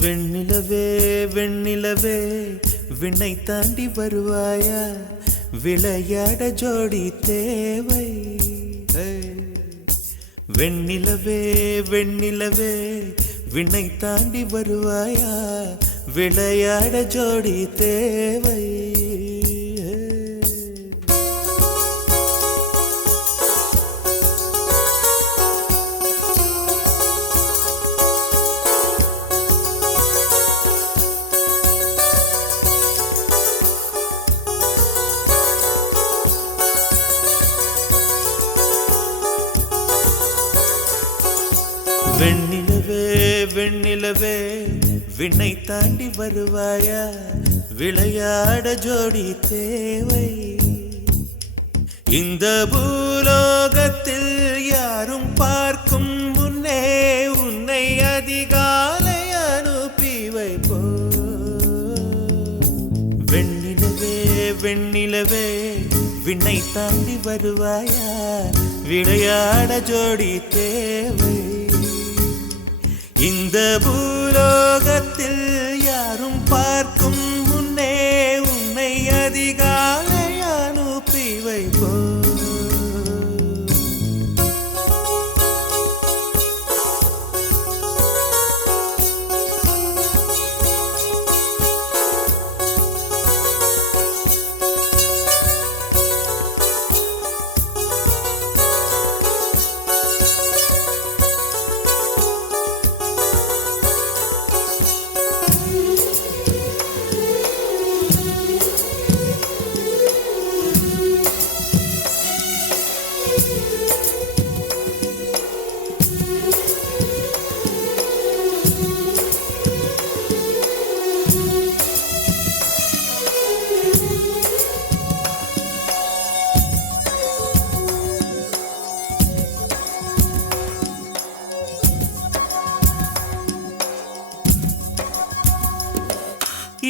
வெண்ணிலவே வெண்ணிலவே விண்ணை தாண்டி வருவாயா, விளையாட ஜோடி தேவை. வெண்ணிலவே வெண்ணிலவே விண்ணை தாண்டி வருவாயா, விளையாட ஜோடி தேவை. வெண்ணிலவே வெண்ணிலவே விண்ணை தாண்டி வருவாயா, விளையாட ஜோடி தேவை. இந்த பூலோகத்தில் யாரும் பார்க்கும் முன்னே உன்னை அதிகாலை அனுப்பி வைப்போ. வெண்ணிலவே வெண்ணிலவே விண்ணை தாண்டி வருவாயா, விளையாட ஜோடி தேவை. இந்த பூலோகத்தில் யாரும் பார்க்கும் முன்னே உன்னை அதிகாலை அனுப்பி வைப்போ.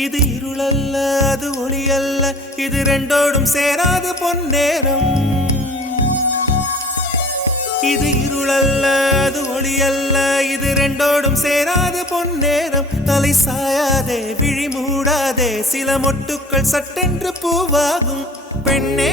இது இருளல்ல அது ஒளியல்ல, இது ரெண்டோடும் சேராது பொன்னேரம். இது இருளல்ல அது ஒளியல்ல, இது ரெண்டோடும் சேராது பொன்னேரம். தலை சாயாதே விழி மூடாதே, சில மொட்டுக்கள் சட்டென்று பூவாகும் பெண்ணே.